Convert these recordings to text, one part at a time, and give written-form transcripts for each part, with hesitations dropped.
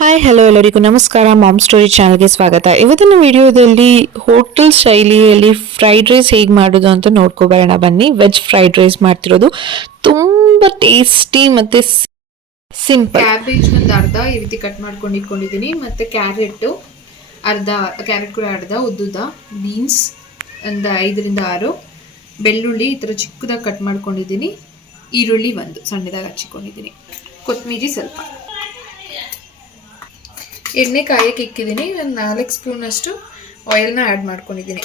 Hi hello ಎಲ್ಲರಿಗೂ ನಮಸ್ಕಾರ. Ma'am story ಚಾನಲ್ಗೆ ಸ್ವಾಗತ. ಇವತ್ತಿನ ವಿಡಿಯೋದಲ್ಲಿ ಹೋಟೆಲ್ ಶೈಲಿಯಲ್ಲಿ ಫ್ರೈಡ್ ರೈಸ್ ಹೇಗೆ ಮಾಡೋದು ಅಂತ ನೋಡ್ಕೊಬರೋಣ ಬನ್ನಿ. ವೆಜ್ ಫ್ರೈಡ್ ರೈಸ್ ಮಾಡ್ತಿರೋದು, ತುಂಬ ಟೇಸ್ಟಿ ಮತ್ತು ಸಿಂಪಲ್. ಕ್ಯಾಬೇಜ್ ಒಂದು ಅರ್ಧ ಈ ರೀತಿ ಕಟ್ ಮಾಡ್ಕೊಂಡು ಇಟ್ಕೊಂಡಿದ್ದೀನಿ. ಮತ್ತು ಕ್ಯಾರೆಟ್ ಕೂಡ ಅರ್ಧ ಉದ್ದುದ, ಬೀನ್ಸ್ ಒಂದು 5ರಿಂದ 6, ಬೆಳ್ಳುಳ್ಳಿ ಈ ಥರ ಚಿಕ್ಕದಾಗಿ ಕಟ್ ಮಾಡ್ಕೊಂಡಿದ್ದೀನಿ, ಈರುಳ್ಳಿ ಒಂದು ಸಣ್ಣದಾಗಿ ಹಚ್ಚಿಕೊಂಡಿದ್ದೀನಿ, ಕೊತ್ತಂಬರಿ ಸ್ವಲ್ಪ. ಎಣ್ಣೆ ಕಾಯಕ್ಕೆ ಇಕ್ಕಿದ್ದೀನಿ. ಒಂದು 4 ಸ್ಪೂನಷ್ಟು ಆಯಿಲ್ನ ಆ್ಯಡ್ ಮಾಡ್ಕೊಂಡಿದ್ದೀನಿ.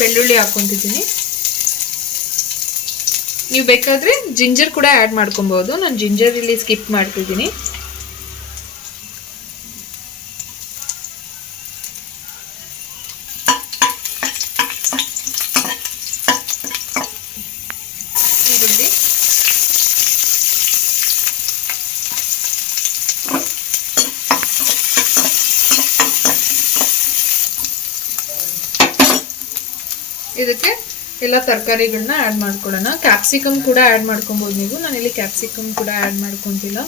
ಬೆಳ್ಳುಳ್ಳಿ ಹಾಕ್ಕೊತಿದ್ದೀನಿ. ನೀವು ಬೇಕಾದರೆ ಜಿಂಜರ್ ಕೂಡ ಆ್ಯಡ್ ಮಾಡ್ಕೊಬೋದು. ನಾನು ಜಿಂಜರ್ ಇಲ್ಲಿ ಸ್ಕಿಪ್ ಮಾಡ್ತಿದ್ದೀನಿ. ಈರುಳ್ಳಿ, ಇದಕ್ಕೆ ಎಲ್ಲ ತರಕಾರಿಗಳನ್ನ ಆ್ಯಡ್ ಮಾಡ್ಕೊಳ್ಳೋಣ. ಕ್ಯಾಪ್ಸಿಕಮ್ ಕೂಡ ಆ್ಯಡ್ ಮಾಡ್ಕೊಬೋದು ನೀವು. ನಾನಿಲ್ಲಿ ಕ್ಯಾಪ್ಸಿಕಮ್ ಕೂಡ ಆ್ಯಡ್ ಮಾಡ್ಕೊತಿಲ್ಲ.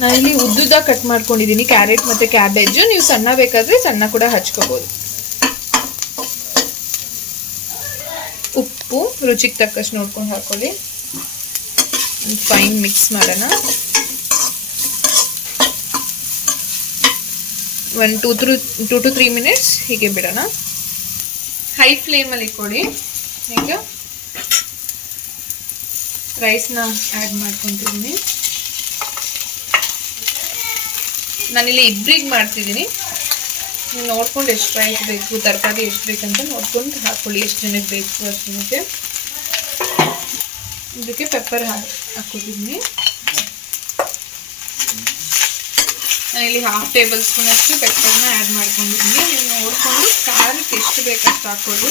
ನಾನಿಲ್ಲಿ ಉದ್ದುದ ಕಟ್ ಮಾಡ್ಕೊಂಡಿದ್ದೀನಿ ಕ್ಯಾರೆಟ್ ಮತ್ತು ಕ್ಯಾಬೇಜು. ನೀವು ಸಣ್ಣ ಬೇಕಾದರೆ ಸಣ್ಣ ಕೂಡ ಹಚ್ಕೋಬೋದು. ಉಪ್ಪು ರುಚಿಗೆ ತಕ್ಕಷ್ಟು ನೋಡ್ಕೊಂಡು ಹಾಕೊಳ್ಳಿ. ಫೈನ್ ಮಿಕ್ಸ್ ಮಾಡೋಣ. ಒಂದು 2 to 3 ಮಿನಿಟ್ಸ್ ಹೀಗೆ ಬಿಡೋಣ. ಹೈ ಫ್ಲೇಮಲ್ಲಿ ಕೊಡಿ. ಈಗ ರೈಸ್ನ ಆ್ಯಡ್ ಮಾಡ್ಕೊತಿದ್ದೀನಿ. ನಾನಿಲ್ಲಿ ಇಬ್ಬರಿಗೆ ಮಾಡ್ತಿದ್ದೀನಿ. ನೀವು ನೋಡ್ಕೊಂಡು ಎಷ್ಟು ರೈಸ್ ಬೇಕು, ತರಕಾರಿ ಎಷ್ಟು ಬೇಕಂತ ನೋಡ್ಕೊಂಡು ಹಾಕ್ಕೊಳ್ಳಿ. ಎಷ್ಟು ಜನಕ್ಕೆ ಬೇಕು ಅಷ್ಟು ಜನಕ್ಕೆ. ಇದಕ್ಕೆ ಪೆಪ್ಪರ್ ಹಾಕೋತಿದ್ದೀನಿ. ನಾನಿಲ್ಲಿ 1/2 ಟೇಬಲ್ ಸ್ಪೂನ್ ಅಷ್ಟು ಪೆಪ್ಪರ್ನ ಆ್ಯಡ್ ಮಾಡ್ಕೊಂಡಿದ್ದೀನಿ. ನೀವು ನೋಡಿಕೊಂಡು ಖಾರಕ್ಕೆ ಎಷ್ಟು ಬೇಕಷ್ಟು ಹಾಕೋದು.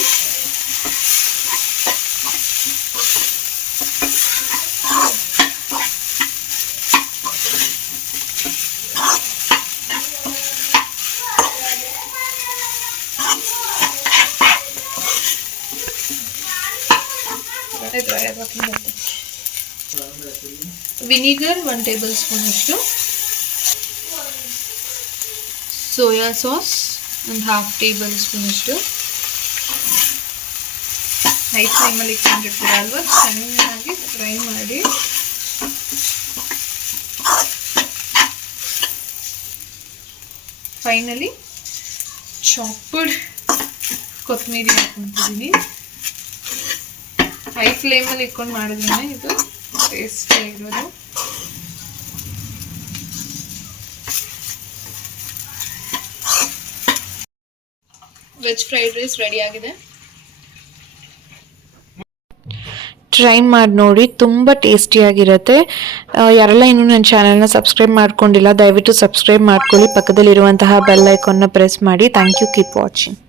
ವಿನಿಗರ್ 1 ಟೇಬಲ್ ಸ್ಪೂನ್ ಅಷ್ಟು, ಸೋಯಾ ಸಾಸ್ ಒಂದು 1/2 ಟೇಬಲ್ ಸ್ಪೂನ್ ಅಷ್ಟು. ಹೈ ಫ್ಲೇಮಲ್ಲಿ ಇಟ್ಕೊಂಡಿರ್ತೀರ ಅಲ್ವಾ, ಚೆನ್ನಾಗಿ ಫ್ರೈ ಮಾಡಿ. ಫೈನಲಿ ಚಾಪ್ಡ್ ಕೊತ್ತಂಬರಿ ಹಾಕ್ಕೊತಿದ್ದೀನಿ. ಹೈ ಫ್ಲೇಮಲ್ಲಿ ಇಟ್ಕೊಂಡು ಮಾಡಿದ್ರೆ ಇದು ಟೇಸ್ಟಿ ಆಗಿರೋದು. ವೆಜ್ ಫ್ರೈಡ್ ರೈಸ್ ರೆಡಿ ಆಗಿದೆ. ಟ್ರೈ ಮಾಡಿ ನೋಡಿ, ತುಂಬ ಟೇಸ್ಟಿಯಾಗಿರುತ್ತೆ. ಯಾರೆಲ್ಲ ಇನ್ನೂ ನನ್ನ ಚಾನಲ್ನ ಸಬ್ಸ್ಕ್ರೈಬ್ ಮಾಡ್ಕೊಂಡಿಲ್ಲ, ದಯವಿಟ್ಟು ಸಬ್ಸ್ಕ್ರೈಬ್ ಮಾಡ್ಕೊಳ್ಳಿ. ಪಕ್ಕದಲ್ಲಿರುವಂತಹ ಬೆಲ್ ಐಕಾನ್ನ ಪ್ರೆಸ್ ಮಾಡಿ. Thank you. Keep watching.